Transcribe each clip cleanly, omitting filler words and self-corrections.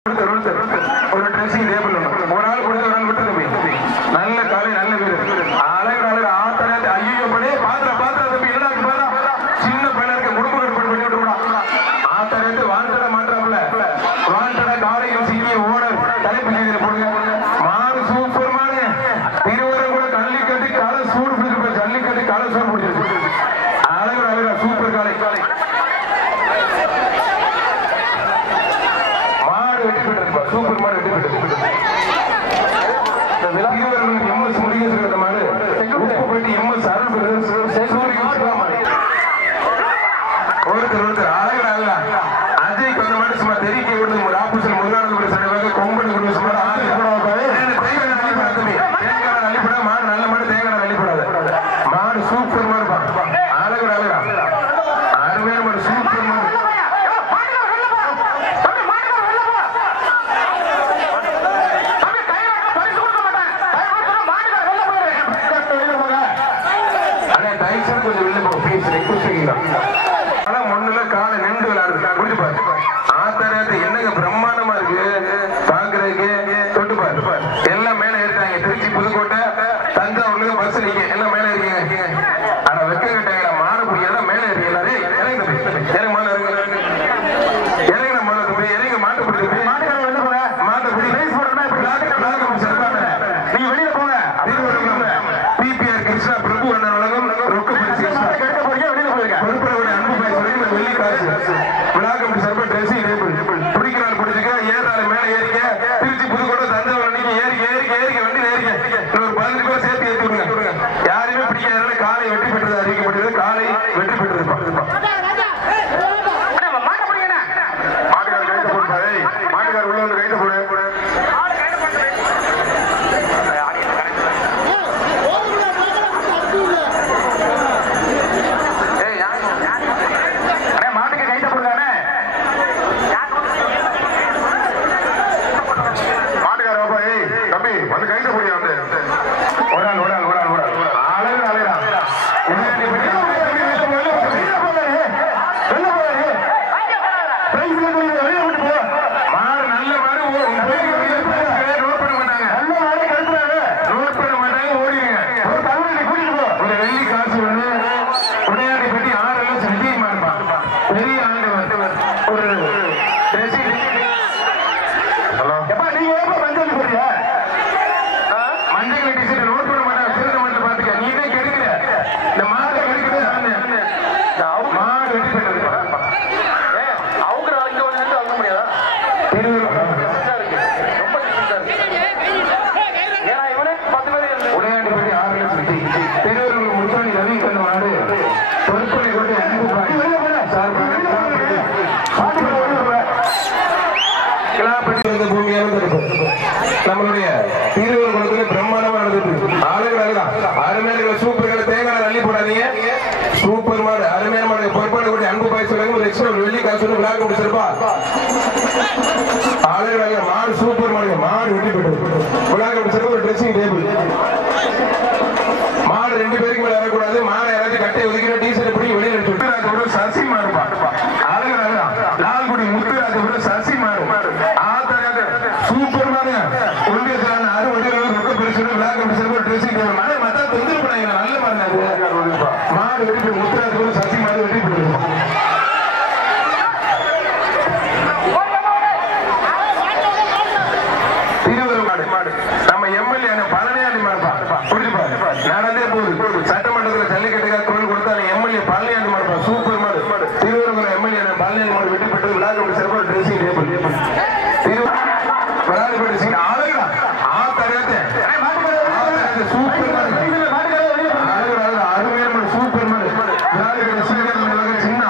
ஒரு dressing table ஒரு ஆள் கொடுத்து ஒரு ஆள் விட்டு நல்ல காலை நல்ல வீடு அழகு அழகு ஆத்தனை ஐயோ படி பாத்திர பாத்திர தம்பி என்ன பாரா சின்ன பையனுக்கு குடும்ப ஏற்பாடு பண்ணி விட்டுருடா ஆத்தனை வாண்டட மாற்றாமல வாண்டட காலையில் சீனிய ஓனர் தலைப்பு செய்தியில் போடுங்க மாடு சூப்பர் மாடு திருவரங்குல கள்ளிக்கட்டு காலை சூடு பிடிச்சிருப்ப ஜல்லிக்கட்டு காலை சூடு பிடிச்சிருக்கு அழகு அழகா சூப்பர் காலை காலை சூப்பர் மாடு வெட்டி பெற்றது எம்எஸ் முருகேசன் மாடு உப்புப்பட்டி எம்எஸ் அருள் ஒருத்தர் அழகு அழகா அஜய் கொஞ்ச மாடு சும்மா தெரிவிக்க விடுது ஒரு ஆபீசர் முருகானந்த கொம்பனி கொண்டு சும்மா தேங்காய் அள்ளிப்பட மாடு நல்ல மாடு தேங்காய் அள்ளிப்படாது மாடு சூப்பர் மாடு அழகு அழகா அருமையான மாடு சூப்பர் மாடு காலை நின்று விளையாடுது ஆத்தரத்தை என்னங்க பிரம்மாண்டமா இருக்கு பாக்குறதுக்கு தொட்டு பாரு எல்லாம் மேல இருக்காங்க திருச்சி புதுக்கோட்டை தஞ்சாவூர்ல பஸ் நிக்க எல்லாம் மேல இருக்கீங்க ஆனா வெக்க கட்டாங்க மாடு பிடிக்காத மேல இருக்கீங்களா இறங்க மேல இறங்க மேல தம்பி இறங்க மாட்டு பிடிச்சி மாட்டை பிடி நீங்க வெளியில போங்க பிபிஆர் கிருஷ்ணா பிரபு அண்ணன் உலகம் ரொக்க பிடிச்சி பொறுப்புடைய அன்பு பேசுறீங்க வெள்ளி காசு விழாக்கம் சார்பா ட்ரெஸ்ஸிங் டேபிள் பிடிக்கிறாள் பிடிச்சிக்க ஏறாள் மேல ஏறிக்க திருச்சி புதுக்கோட்டை தஞ்சாவூர் நீங்க ஏறிக்க வண்டி ஏறிக்க ஒரு 15 பேர் சேர்த்து ஏற்றி விடுங்க யாருமே பிடிக்காத காலை வெற்றி பெற்றது அறிவிக்கப்பட்டது காலை வெற்றி பெற்றது மாட்டுக்கார கைத்த போடுப்பாரு மாட்டுக்கார உள்ள வந்து கைத்த போடு நம்மளுடைய திருவள்ளுவரத்துல பிரம்மாண்டமா நடந்துட்டு அருமையான சூப்பர் தேங்காய் அள்ளி போடாதீங்க சூப்பர் மாடு அருமையான மாடு பொறுப்பாடு கூட அன்பு பாய் சொல்லுங்க ஒரு எக்ஸ்ட்ரா ஒரு வெள்ளி காசு விழாக்க முடிச்சிருப்பா அழகு மாடு சூப்பர் மாடு மாடு வெட்டி போயிட்டு விழாக்க முடிச்சிருப்பா ஒரு ட்ரெஸ்ஸிங் டேபிள் மாடு 2 பேருக்கு மேல வரக்கூடாது மாடு யாராச்சும் கட்டை ஒதுக்கிற டீசர்ட் பிடி வெளியில எடுத்து சசி மாறுப்பா அழகு லால்குடி முத்துராஜபுரம் சசி மாறு சூப்பர் மாடு ஒன்றிய ரொக்க பெருசு ட்ரெஸ்ஸிங் டேபிள் மாடு மத்த தொந்தரவு பண்ணாங்க நல்ல மாடு வெட்டி முத்துராஜபுரம் சசி மாடு வெட்டி போயிருக்கோம் நம்ம எம்எல்ஏ பழனியாண்டி மாடுப்பா புரிஞ்சுப்பா நடந்தே போகுது சட்டமன்றத்தில் ஜல்லிக்கட்டுக்காக குரல் கொடுத்தா எம்எல்ஏ பழனியாண்டி மாடுப்பா சூப்பர் மாடு திருவரங்குல எம்எல்ஏ பழனியாண்டி மாடு வெட்டி பெற்றது விழாக்க சிறப்பாக ட்ரெஸ்ஸிங் டேபிள் அழகா சூப்பர் அருமையான சூப்பர் மாடு சின்ன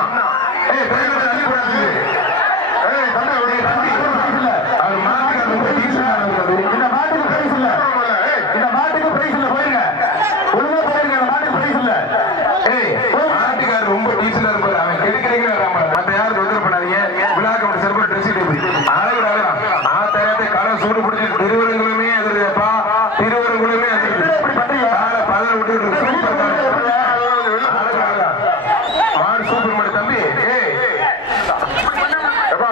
ரொம்ப டீச்சரா இருப்பாரு அவன் கிடைக்கிறீங்க மத்த யாரும் தொந்தரவு பண்ணாதீங்க விழாக்க சிறப்பாக ட்ரெஸ்ஸிங் டேபிள் அழகு அழகா காலை சூடு பிடிச்சி திருவரங்குலமே எதிர்ப்பா திருவரங்குலமே பதற விட்டு மாடு சூப்பர் மாடு தம்பி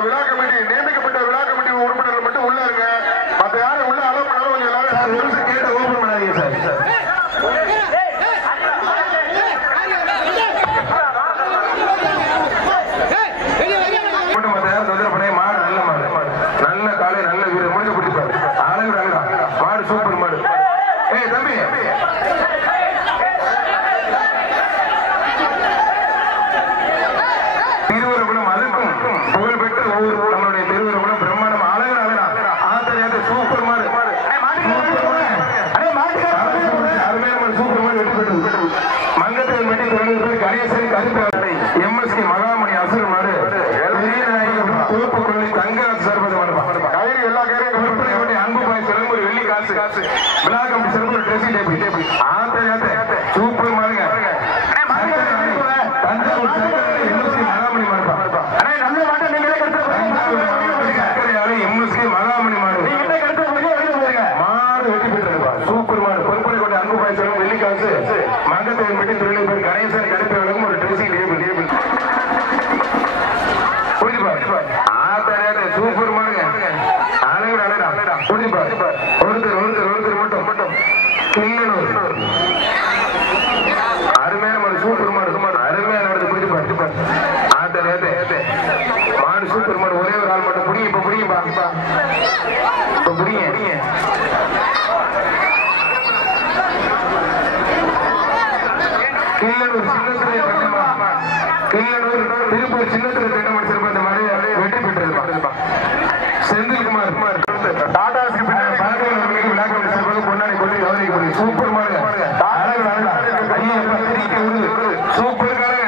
விழா கமிட்டி நியமிக்கப்பட்ட விழா கமிட்டி உறுப்பினர் ஒருத்தர் மட்டும் கிள்ளனூர் அருமையான மாடு சூப்பர் மாடு அருமையான மாடு பிடிச்சு ஆத்த மாடு சூப்பர் மாடு ஒரே ஒரு ஆள் மட்டும் புடிங்க இப்ப புடிங்க கிள்ளனூர் சின்னத்திலே கிள்ளனூர் திருப்பூர் சின்னத்திலே திட்டம் முடிச்சிருப்ப இந்த மாதிரி வெற்றி பெற்றிருப்பான் செந்தில்குமார் டாடாஸ்க்கு பொன்னாடி கொண்டு கவனிக்க சூப்பர் மாடு சூப்பர் காரங்க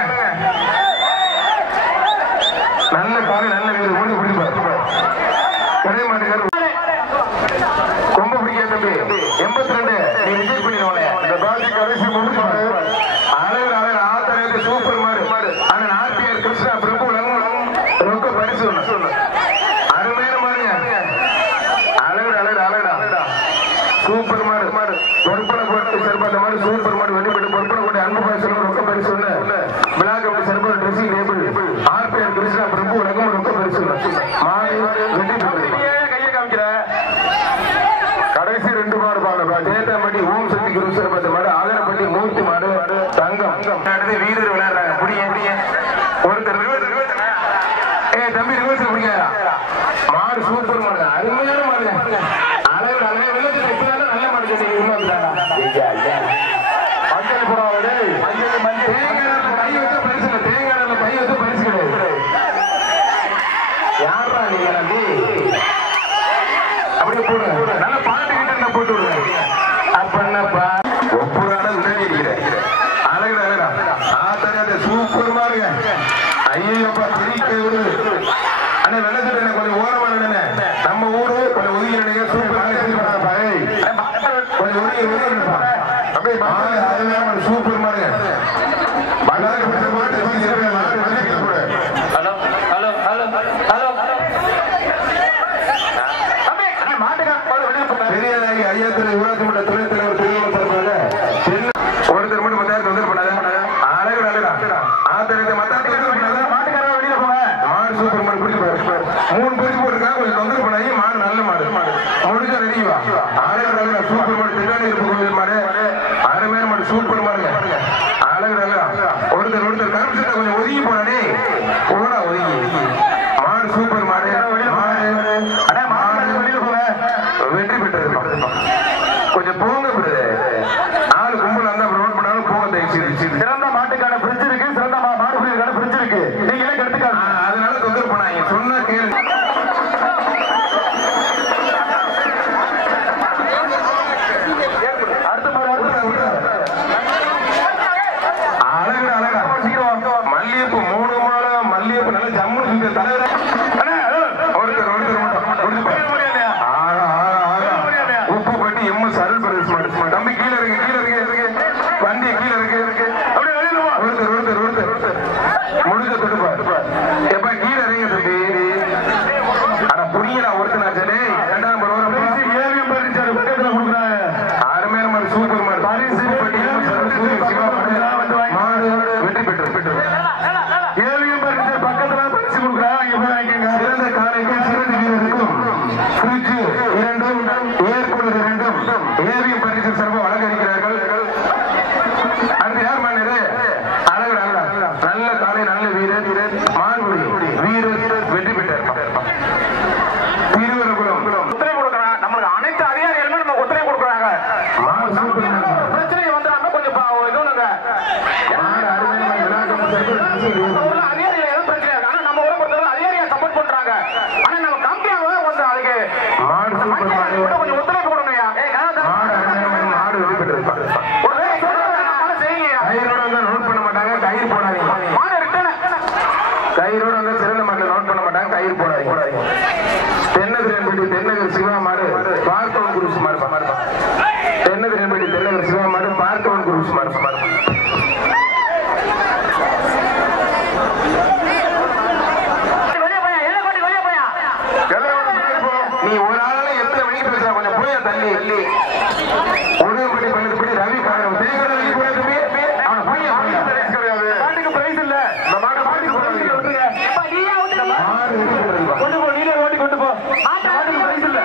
நல்ல காலை நல்ல வீடு ஓடி பிடிப்பார் கடை மாட்டுக்கார் ரொம்ப பிடிக்காத தம்பி 82 நீ ரிஜெக்ட் பண்ணிடுவாங்க இந்த பாதி கடைசி முடிச்சு அழகு ஆத்தரவு சூப்பர் மாடு ஆனா நாட்டியார் கிருஷ்ணா பிரபு ரொம்ப பரிசு அருமையான மாடுங்க அழகுடா சூப்பர் மாடு பொறுப்பனை போட்டு சிறப்பாத மாதிரி சூப்பர் மாடு வெட்டி போட்டு பொறுப்பனை போட்டு அன்பு பாய்ச்சல் ரொம்ப பரிசு பிளாக் அப்படி சிறப்பாக ட்ரெஸ்ஸிங் டேபிள் ஆர்பிஆர் கிருஷ்ணா பிரபு உலகம் ரொம்ப பரிசு மாடு வெட்டி போட்டு கையை காமிக்கிற கடைசி 2 மாடு பாருங்க தேத்தாம்பட்டி ஓம் சக்தி குரு சிறப்பாத மாடு ஆகரப்பட்டி மூர்த்தி மாடு தங்கம் வீரர் விளையாடுறாங்க புடிங்க ஒருத்தர் தம்பி ரிவர்ஸ் பிடிக்காரா மாடு சூப்பர் மாடு அருமையான மாடு அழகு வெள்ளத்தில் எப்படியாலும் நல்ல மாடு தேங்காய் பை வச்சு பரிசு கிடையாது யாரா நீங்க நம்பி அப்படியே போடுங்க நல்ல பாட்டு கிட்ட போட்டு விடுங்க அப்பா ஒப்புறான உடனே இருக்கிறேன் அழகுடா ஆத்தங்க சூப்பர் மாடுங்க ஐயப்பா திரிக்க விடு அண்ணா வெள்ளத்துல கொஞ்சம் ஓரமான நம்ம ஊரு கொஞ்சம் ஒதுங்கி நினைக்க கொஞ்சம் ஒதுங்கி சூப்பர் மாடுங்க பெரியாதாகி ஐயாத்துறை ஊராட்சி மன்ற துணைத் தலைவர் திருமணம் சார்பாக ஒருத்தர் மட்டும் மத்தாயிரத்து வந்து பண்ணாத அழகுடா ஆத்திரத்தை மத்தாயிரத்து வந்து பண்ணாத மாட்டுக்காரா வெளியில போங்க மாடு சூப்பர் மாடு பிடிச்சு 3 பிடிச்சு போட்டுருக்கா கொஞ்சம் தொந்தரவு பண்ணாங்க மாடு நல்ல மாடு முடிஞ்ச ரெடிவா அழகுடா சூப்பர் மாடு திட்டாணி இருப்பு கோவில் மாடு அருமையான மாடு சூப்பர் மாடுங்க அழகுடா ஒருத்தர் கருப்பு சட்டை கொஞ்சம் ஒதுங்கி போனானே போடா ஒதுங்கி மாடு சூப்பர் மாடு வெற்றி பெற்றது கொஞ்சம் போங்க ஆளு கும்பல் அந்த ரோட் பண்ணாலும் போக சிறந்த மாட்டுக்கான பிரிட்ஜ் இருக்கு சிறந்த மாடுகளுக்கான பிரிட்ஜ் இருக்கு நீங்களே கட்டுக்காங்க அதனால தொந்தரவு பண்ணாங்க சொன்ன கேள்வி அழகா மல்லிகைப்பூ 3 மாலை மல்லிகைப்பூ நல்ல ஜம்மு தலைவர் தம்பி கீழே இருக்கு வண்டி கீழே இருக்கு ஒருத்தர் முடிஞ்ச தொட்டுப்பா எப்ப கீழே இறங்க தம்பி ஆனா புரியல ஒருத்தர் நான் சரி 2ஆம் பக்கத்துல கொடுக்குறாங்க அருமையான மாதிரி சூப்பர் மாடு வெற்றி பெற்று ஏவிஎம் பக்கத்துல பரிசு கொடுக்குறாங்க சிறந்த காலைக்கு சிறந்த வீரருக்கும் ஃப்ரிட்ஜ் 2 ஏர்கூலர் 2 ஏவிஎம் பரிசு சிறப்பாக வழங்கறிக்கிறார்கள் அடுத்து யார் மாநில அழகு நல்ல காலை நல்ல வீரர் மாறுபடி வீரர் வெற்றி பெற்றார் திருவரகுலம் ஒத்துழை கொடுக்கிறாங்க நம்மளுக்கு அனைத்து அதிகாரிகளுமே நம்ம ஒத்துழை கொடுக்குறாங்க பிரச்சனை வந்துடாம கொஞ்சம் இதுங்க அதிகாரிகள் எதுவும் பிரச்சனை இருக்கு ஆனா நம்ம ஊரை பொறுத்தவரை அதிகாரிகள் சப்போர்ட் பண்றாங்க ஆனா நம்ம கம்பெனியாவே வந்து அதுக்கு கொஞ்சம் ஒத்துழைப்பு கொடுங்க மாடு வெற்றி பெற்றிருப்பாங்க நோட் பண்ண மாட்டாங்க கயிறு போடாதீங்க கயிறோட வந்து சிறந்த மாட்டில் நோட் பண்ண மாட்டாங்க கயிறு போடாதீங்க தென்னகர் சிவா மாடு பார்க்கவன் குருசு மாடு தென்னகர் சிவா மாடு பார்க்கவன் குருசு மாடு நீ ஒரு ஆளால எத்தனை மணிக்கு பேசுற கொஞ்சம் போய் தள்ளி ஒழுங்குபடி பண்ணி ரவி காரணம் வெளியே போய் அவனை மாட்டுக்கு பிரைஸ் இல்ல இந்த மாட்டை மாட்டுக்கு கொஞ்சம் நீங்க ஓட்டி கொண்டு போ மாட்டுக்கு பிரைஸ் இல்ல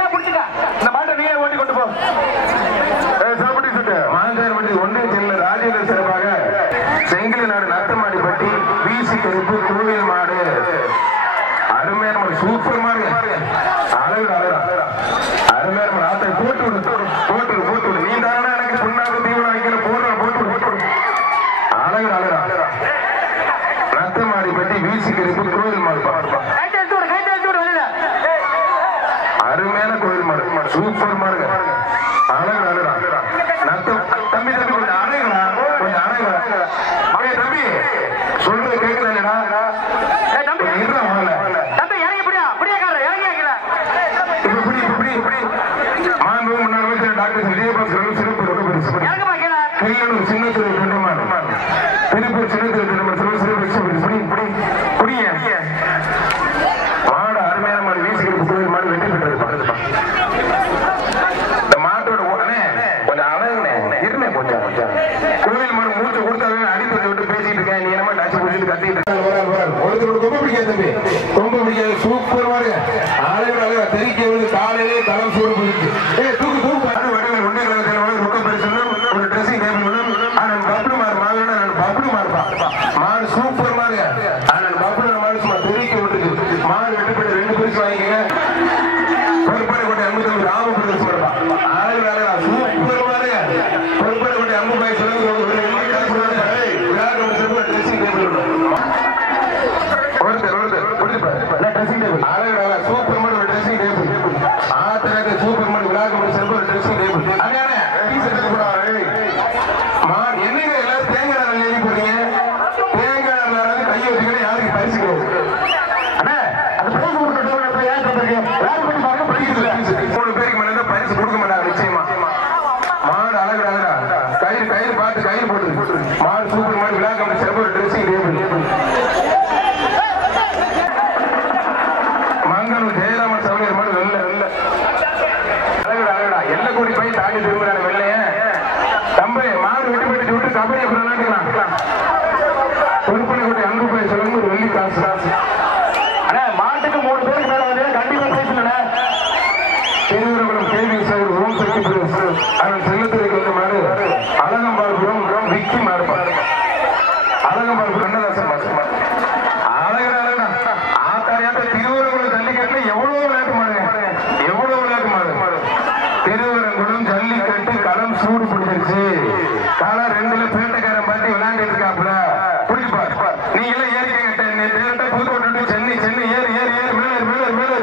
சூப்பர் மாடுங்க. அழகு அழகா தம்பி தம்பி கொஞ்சம் அழகுடா, கொஞ்சம் அழகுடா. மகே தம்பி சொல்றது கேட்கல இல்லடா தம்பி இருடா முதல்ல தம்பி இறங்கி புடியா புடியா கார இறங்கி ஆகல இப்படி மாண்பு முன்னாள் அமைச்சர் டாக்டர் விஜயபாஸ்கர் சிறப்பு ரொம்ப பெருசு கையனூர் சின்னத்துறை பெருமாள் திருப்பூர் சின்னத்துறை பெருமாள் சிறப்பு புடிய மாடு அருமையான மாடு வீசுகிறது கோயில் மாடு வெற்றி பெற்றது பக்கத்துப்பா. இந்த மாட்டோட கொஞ்சம் அழகுனே இருந்தே கொஞ்சம் கோவில் மாடு மூச்சு கொடுத்தாவே அடிப்பதை விட்டு பேசிட்டு இருக்கேன். நீ என்னமா டாச்சு முடிச்சுட்டு கத்திட்டு ஒருத்தரோட ரொம்ப பிடிக்காது தம்பி, ரொம்ப பிடிக்காது. சூப்பர் மாடு அழகு அழகா தெரிக்க காலையிலே தளம் சூடு போயிருக்கு. தூக்கு தூக்கு வடிவில் ஒன்றே ரொம்ப பெருசு ஒரு ட்ரெஸ்ஸிங் டேபிள் பப்ளு மாறு மாடு பப்ளு மாறுப்பா மாடு சூப்பர் மாடு. ஆனால் பப்ளு மாடு சும்மா தெரிக்க விட்டுருக்கு. மாடு வெட்டி போட்டு 2 பரிசு வாங்கிக்கங்க. பொறுப்படை கோட்டை அன்பு ராமபுரம் சொல்றா அழகு அழகா சூப்பர் மாடு. பொறுப்படை கோட்டை அன்பு பாய் சொல்லுங்க ட்ரெஸ்ஸிங் டேபிள் அழகு அழகா சூப்பர் மாடு ஒரு ட்ரெஸ்ஸிங் டேபிள் ஆத்திரக்கு சூப்பர் மாடு விழாக்கு செல்வ ஒரு ட்ரெஸ்ஸிங் டேபிள். மாடு என்னங்க எல்லாரும் தேங்காய் நாள் எழுதி போறீங்க. தேங்காய் நாள் கையை வச்சுக்கிட்டு யாருக்கு பரிசு கிடையாது. அண்ணா அது பரிசு கொடுக்க யார் மூணு பேருக்கு மேல பரிசு கொடுக்க மாட்டாங்க நிச்சயமா. மாடு அழகு அழகா கயிறு கயிறு பார்த்து கயிறு போட்டு மாடு சூப்பர் மாடு விழா கம்பெனி சிறப்பு ஒரு ட்ரெஸ்ஸிங் டேபிள். மங்களூர் ஜெயராமன் சமையல் மாடு வெள்ள வெள்ள அழகு அழகா எல்லை கூடி போய் தாண்டி திரும்புறாரு வெள்ளைய தம்பி. மாடு வெட்டி போட்டு விட்டு கபடி அப்புறம் விளையாண்டுக்கலாம். பொறுப்பனை கூட்டி அன்பு போய் சொல்லுங்க ஒரு வெள்ளி காசு காசு. ஆனா மாட்டுக்கு 3 பேருக்கு மேல வந்து கண்டிப்பா பேசல. திருவிழாபுரம் கேள்வி சார் ஓம் சக்தி அதன் செல்லத்துறைக்கு வந்த மாடு அழகம்பாள்புரம் விக்கி மாடுப்பா. அழகம்பாள்புரம் கண்ணதாசன் அழகு அழகா ஆத்தாரியாட்ட திருவரங்குளம் ஜல்லிக்கட்டுல எவ்வளவு விளையாட்டு மாடு எவ்வளவு விளையாட்டு மாடு. திருவரங்குளம் ஜல்லிக்கட்டு களம் சூடு பிடிச்சிருச்சு. களம் 2ல பேட்டைக்காரன் பார்த்து விளையாண்டு இருக்காப்புல பிடிப்பார். நீங்க எல்லாம் ஏறிக்க புதுக்கோட்டை சென்னை சென்னை ஏறி ஏறி ஏறி மேலே மேலே மேலே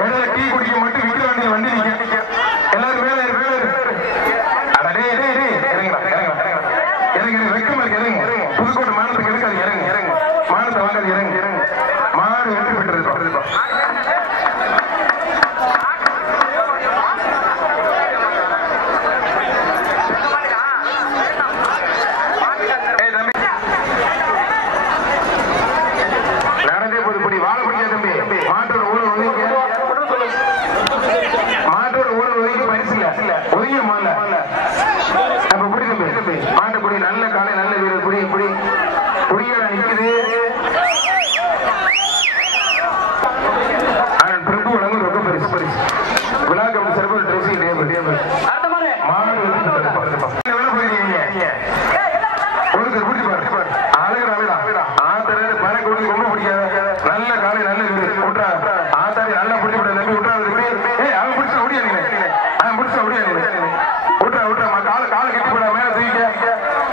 இடையில டீ குடிக்க மட்டும் விட்டு வண்டியை வண்டி நிக்க எல்லாரும் மேலே மேலே இறங்க வெக்கமா இருக்கு. இறங்க புதுக்கோட்டை மாநிலத்துக்கு எடுக்காது. இறங்க இறங்க மாநிலத்தை வாங்காது. இறங்க இறங்க மாடு வெற்றி பெற்றது. நடந்தே போது வாழ பிடிக்காது தம்பி. மாட்டோட ஊழல் ஒதுங்க மாட்டோட ஊழல் ஒதுங்கி பரிசு இல்ல ஒதுங்க மால அப்ப புடி தம்பி. மாட்டுக்குடி நல்ல காலை நல்ல வீரர் புடி புடி புடியா நிக்குது. பிரபு வழங்கும் ரொம்ப பரிசு பரிசு விழா கம்பெனி சிறப்பு ட்ரெஸ்ஸிங் டேபிள் மாடு ஒருத்தர் பிடிச்சி பாரு அழகு அழகா ஆத்தாரி பணம் கொடுத்து ரொம்ப பிடிக்காத நல்ல காலை நல்ல வீரர் விட்டா ஆத்தாரி நல்லா பிடிச்சி விட நம்பி விட்டா அவன் பிடிச்சா முடியா அவன் பிடிச்சா முடியா விட்டா விட்டா காலை காலை கட்டி போட மேல தூக்கிக்க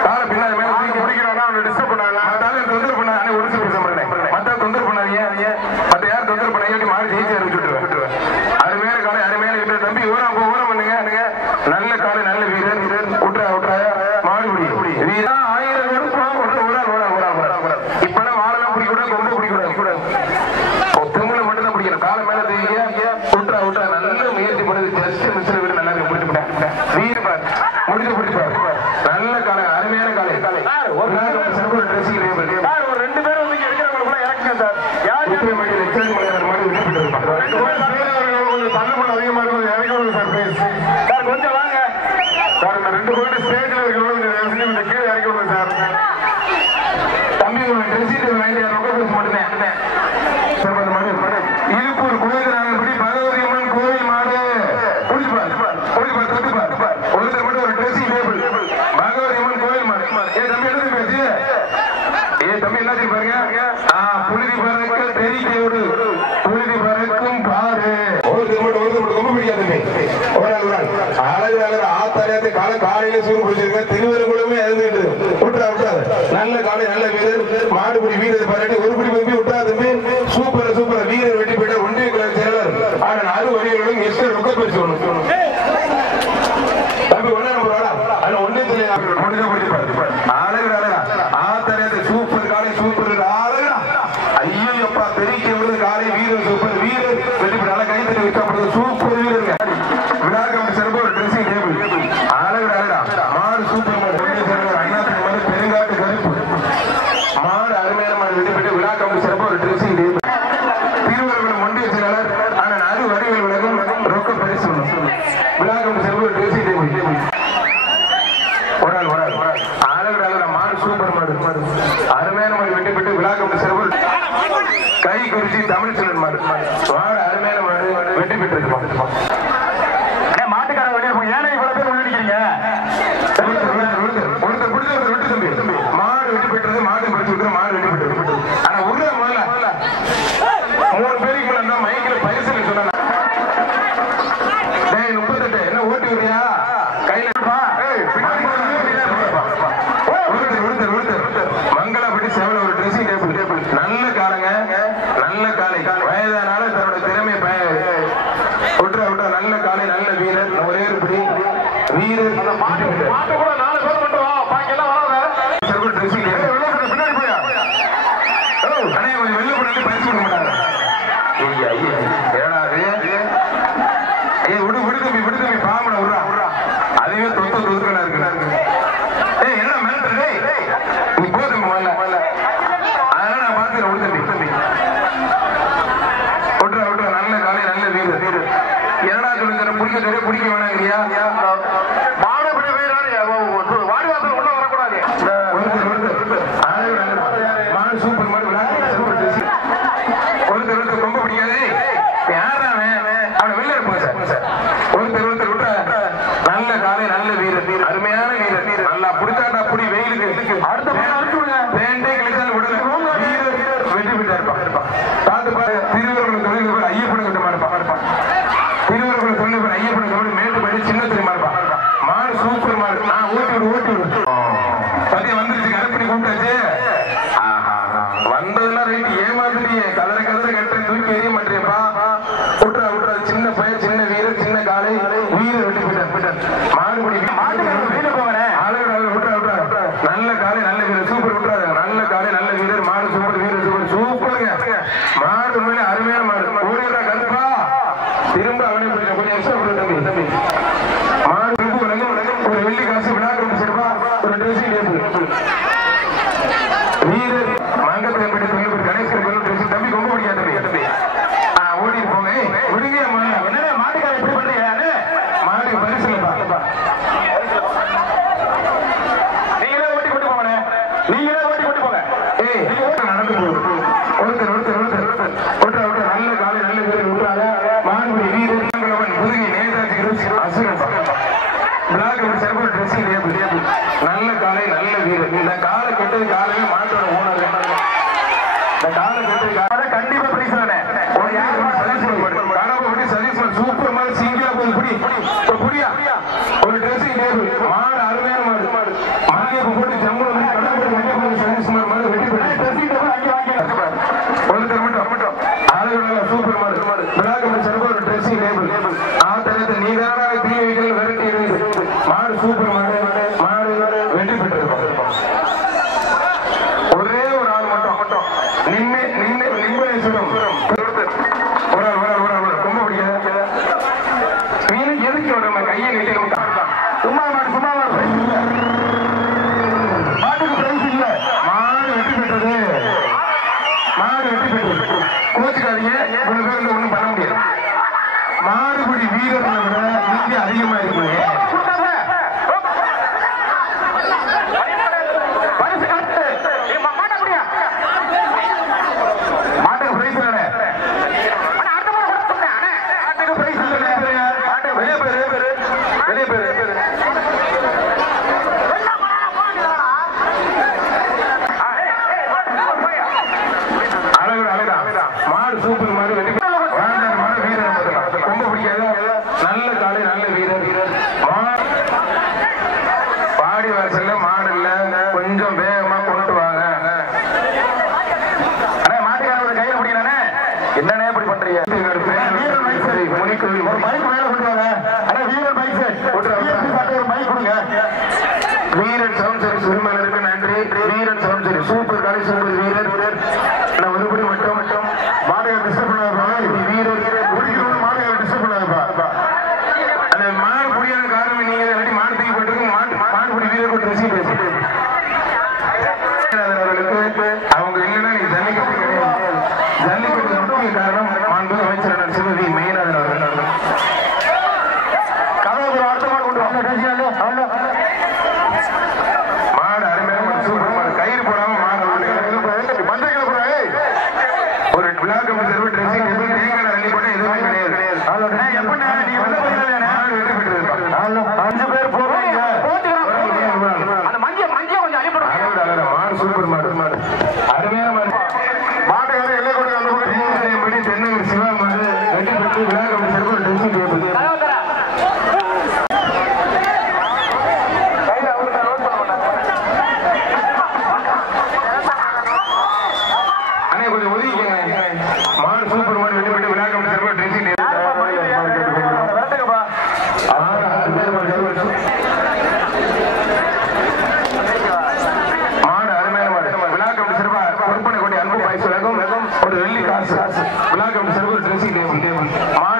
காலை பின்னாடி மேல தூக்கி பிடிக்கிறானா அவனை டிஸ்டர்ப் பண்ணாங்க. தொந்தரவு பண்ணாங்க ஒரு நிமிஷம் பேச மாட்டேன். மத்த தொந்தரவு பண்ணாதீங்க. மத்த யாரும் தொந்தரவு பண்ணாங்க மாறி ஜெயிச்சு விட்டுருவேன். அருமையான காலை அருமையான வீரர் தம்பி. ஊரம் பண்ணுங்க நல்ல காலை நல்ல வீரர் விட்டுறா விட்டுறா மாடுபடி வீரா 1000 இப்பெல்லாம் வாழலாம் பிடிக்கூடாது ரொம்ப பிடிக்கூடாது. பொத்தங்களை மட்டும் தான் பிடிக்கணும். காலை மேல விட்டுறா விட்டுறா நல்ல முயற்சி பண்ணுது. ஜஸ்ட் மிஸ்ல வீடு நல்லா பிடிச்சு விட்டேன். வீடு பாரு முடிச்சு பிடிச்சு நல்ல காலை அருமையான காலை ஒரு ட்ரெஸ்ஸிங் ஒரு 2 பேரும் வந்து எடுக்கிறவங்களுக்குள்ள இறக்குங்க சார். யார் தள்ளுபடி அதிகமா இருக்கும் இறக்கணும் சார். கொஞ்சம் வாங்க சார். இந்த 2 பேரும் ஸ்டேஜ்ல இருக்கிறவங்க கீழே இறக்கி விடுங்க சார். தம்பி ட்ரெஸ்ஸிங் மட்டுமே இழுப்பூர் கோயில்படி பகவதி அம்மன் கோயில் மாடு ஒருத்தர் மட்டும் ஒரு ட்ரெஸ்ஸிங் டேபிள் பகவதி அம்மன் கோயில் மாடு. தம்பி என்ன பேச்சு தம்பி எல்லாத்தையும் பாருங்க. புழுதி பறக்க தெரிவிக்கோடு புழுதி பறக்கும் பாரு ரொம்ப பிடிக்காது. அழகு அழகு ஆத்தாரியத்தை காலையில சூடு பிடிச்சிருக்க திருவரங்குளமே எழுந்துட்டு விட்டுறா விட்டாது. நல்ல காலை நல்ல வீரர் மாடுபிடி வீரர் பாராட்டி ஒரு பிடி விட்டா தம்பி. சூப்பர் சூப்பர் வீரர் வெட்டி போயிட்ட ஒன்றிய கழக செயலர் ஆனால் 6 வழிகளும் எஸ்கே ரொக்க பரிசு ஒண்ணு தம்பி ஒண்ணே நம்பர் வாடா அதுல ஒண்ணே முடிஞ்ச முடிப்பாரு அழகு அழகா ஆத்தரது சூப்பர் காலை சூப்பர் அழகா ஐயோ அப்பா தெரிவிக்க விடுது காலை வீரர் சூப்பர் வீரர் வெற்றி பெற்ற கை தட்டி வைக்கப்படுது சூப்பர் வீரருங்க விழாக்கம் சிறப்பு ஒரு ட்ரெஸ்ஸிங் டேபிள் அழகு அழகா மாடு சூப்பர் மாடு அண்ணாத்துக்கு வந்து பெருங்காட்டு கருப்பு மாடு அருமையான மாடு வெற்றி பெற்று விழாக்கம் சிறப்பு ஒரு ட்ரெஸ்ஸிங் டேபிள் திருவள்ளுவர் ஒன்றிய செயலாளர் ஆனால் அது வடிவில் விலகும் ரொக்க பரிசு விழாக்கம் சிறப்பு ஒரு ட்ரெஸ்ஸிங் டேபிள் ஒரு ஆள் அழகு அழகா மாடு சூப்பர் மாடு அருமையான மாடு வெற்றி பெற்று விழாக்கம் சிறப்பு கை குறிச்சி தமிழ் செல்வன் மாடு மாடு அருமையான மாடு வெற்றி பெற்றிருக்கோம் மாட்டுக்கார வெளியே ஏன்னா இவ்வளவு பேர் முன்னடிக்கிறீங்க ஒருத்தர் பிடிச்ச வெட்டு தம்பி மாடு வெற்றி பெற்றது மாடு படிச்சு மாடு வெற்றி பெற்றது ஆனா உள்ள முதல்ல 3 பேருக்கு மேல இருந்தா மைக்கில் பரிசு சொன்ன 38 என்ன ஓட்டி விடுறியா கையில மங்களாப்பட்டி சேவல ஒரு ட்ரெஸ்ஸிங் டேபிள் நல்ல காலங்க நல்ல காலை வயதானால தன்னோட திறமை விட்டுற நல்ல காலை நல்ல வீரர் ஒரே ஒரு வீரர் கூட 4 பேர் மட்டும் வா பாக்கி எல்லாம் வராத ட்ரெஸ்ஸிங் பின்னாடி போயா அண்ணே கொஞ்சம் வெளில போட்டு பரிசு கொடுக்க மாட்டாங்க ஐயா ஏடா விடு தம்பி பாம்பட விடுறா அதுவே தொத்துக்கலா இருக்கு என்ன மிரட்டுறே நீ போதும் முதல்ல அதனால நான் பார்த்துக்கிறேன் விட்டுற நல்ல காலை நல்ல வீரர் என்னடா சொல்லுங்க பிடிக்க வேணாங்கிறியா மாடப்படி வாடிவாசல் உள்ள வரக்கூடாது மாடு சூப்பர் மாடு ஒருத்தர் ரொம்ப பிடிக்காது யாரா அவனை வெளில இருப்பாங்க சார் ஒருத்தர் விட்டுற நல்ல காலை நல்ல வீரர் அருமையான வீரர் நல்லா பிடிச்சாண்டா புடி வெயிலுக்கு அடுத்த வேண்டே கிழிச்சாலும் விடல வீரர் வெற்றி பெற்றா இருப்பான் பார்த்து பாரு திருவள்ளுவர் தொழில் ஐயப்பன கட்டமா இருப்பான் திருவள்ளுவர் தொழில் ஐயப்பன கட்டு மேட்டுப்படி சின்ன தெரியுமா இருப்பான் மாடு சூப்பர் மாடு நான் ஊட்டி விடு பத்தியா வந்துருச்சு கருப்பணி கூப்பிட்டாச்சு வந்ததெல்லாம் ரைட்டு ஏமாத்திரியே கதற கட்ட தூக்கி எரிய மாட்டேப்பா விட்டுறா சின்ன பையன் சின்ன வீரர் சின்ன காலை வீரர் வெட்டி போயிட்டார் மாடுபடி வீடு போகிறேன் விட்டுறா நல்ல காலை நல்ல வீரர் சூப்பர் விட்டுறாரு நல்ல காலை நல்ல வீரர் மாடு சூப்பர் வீரர் சூப்பருங்க மாடு மேலே அருமையான மாடு ஓடிடுறா கருப்பா திரும்ப அவனே போயிட்ட கொஞ்சம் எக்ஸ்ட்ரா தம்பி மாடு ஒரு வெள்ளி காசு விழாக்கம் சிறப்பா ஒரு ட்ரெஸ்ஸிங் டேபிள் வீரர் மங்கத்தை பற்றி சொல்லி கணேசன் தம்பி ரொம்ப பிடிக்காது தம்பி ஓடி போங்க விடுங்க என்ன மாட்டுக்கார எப்படி பண்றீங்க மாட்டுக்கு பரிசு இல்லப்பா நீங்களே ஓட்டி கொண்டு போங்க நடந்து போகுது ஒருத்தர் நல்ல காலை நல்ல வீரர் விட்டுறாங்க மாண்புடி வீரர் புதுகை நேதாஜி அசுரன் பிளாக் சிறப்பு ட்ரெஸ்ஸிங் டேபிள் நல்ல காலை நல்ல வீரர் இந்த காலை கெட்டது காலையில் மாட்டோட ஓனர் இந்த காலை கெட்டது கண்டிப்பா பிரைஸ் சூப்பர் மாதிரி சிங்கிளா புடியா ஒரு ட்ரெஸ்ஸிங் டேபிள் மாடு அருமையான மாடு மல்லிகைப்பூ போட்டு ஜம்மு மாதிரி வெட்டி ஒருத்தர் மட்டும் ஆளுநர் சூப்பர் மாடு விழாக்கம் சிறப்பு ஒரு ட்ரெஸ்ஸிங் டேபிள் ஆத்தரத்தை நீதான தீவிகள் விரட்டி இருக்கு மாடு சூப்பர் மாடு வெற்றி பெற்றிருப்பாங்க ஒரே ஒரு ஆள் மட்டும் நிம்மேஸ்வரம் ஒரு ரொம்ப பிடிக்காது எதுக்கு நம்ம கையை கட்டி சும்மா மாட்டுக்கு பிரைஸ் இல்ல மாடு வெற்றி பெற்றது கோச்சுக்காதீங்க இவ்வளவு பேர் ஒண்ணும் பண்ண முடியாது மாடுபடி வீரர்களை விட நீங்க அதிகமா இருக்கீங்க மாடு சூப்பர் மாடு வீரர் ரொம்ப பிடிக்காது நல்ல காலை நல்ல வீரர் பாடி வாசல்ல மாடு இல்ல கொஞ்சம் வேகமா கொண்டு வாங்க மாட்டுக்கார கையில பிடிக்கிறானே என்னன்னே இப்படி பண்றீங்க மேல கொண்டு வாங்க. ஆனா வீரர் மைக் ஒரு மைக் கொடுங்க. வீரர் சவுண்ட் சர்வீஸ் உரிமையாளருக்கு நன்றி. வீரர் சவுண்ட் சர்வீஸ் சூப்பர் காலை சூப்பர் வீரர் ஒருபடி மட்டும் மாடுகளை டிஸ்டர்ப் பண்ணாத வீரர் குடிக்கணும். மாடுகளை டிஸ்டர்ப் பண்ணாதப்பா. அந்த மாடு குடியான காரணம் நீங்க இல்லாட்டி மாடு தூக்கி போட்டுருக்கு. மாடுபடி வீரர் கொண்டு ரசி பேசிட்டு அவங்க இல்லைன்னா நீங்க ஜல்லிக்கட்டு கிடையாது. ஜல்லிக்கட்டு முக்கிய காரணம் மாண்பு அமைச்சர் சிவவி மெயினாதன் அவர்கள். கதவு அர்த்தமாக கொண்டு மாடு அருமையாக சூப்பர் மாடு. கயிறு போடாம மாடு மந்திரிகளை போட ஒரு விழா கமிட்டி தரப்பு ட்ரெஸ்ஸிங் டேபிள் தேங்காய் தண்ணி போட்டு எதுவுமே கிடையாது. எப்படின்னா நீ வந்து மாடு வெற்றி பெற்று 5 பேர் போறீங்க. மாடு சூப்பர் மாடு அருமையான மாடு. மாட்டுக்கார எல்லை கொண்டு தென்னூர் சிவா மாடு வெற்றி பெற்று விழா கமிட்டி தரப்பு ட்ரெஸ்ஸிங் டேபிள் கொஞ்சம் ஒதுக்கிங்க. மாடு சூப்பர் மாடு வெற்றி பெற்று விழா கமிட்டி தரப்பு ட்ரெஸ்ஸிங் டேபிள் மாடு அருமையான மாடு. விழா கமிட்டி சிறப்பா பொறுப்பனை கொண்டு அன்பு பாய்ச்சி ஒரு வெள்ளி காசு விழா கமிட்டி சிறப்பு ட்ரெஸ்ஸிங் டேபிள் மாடு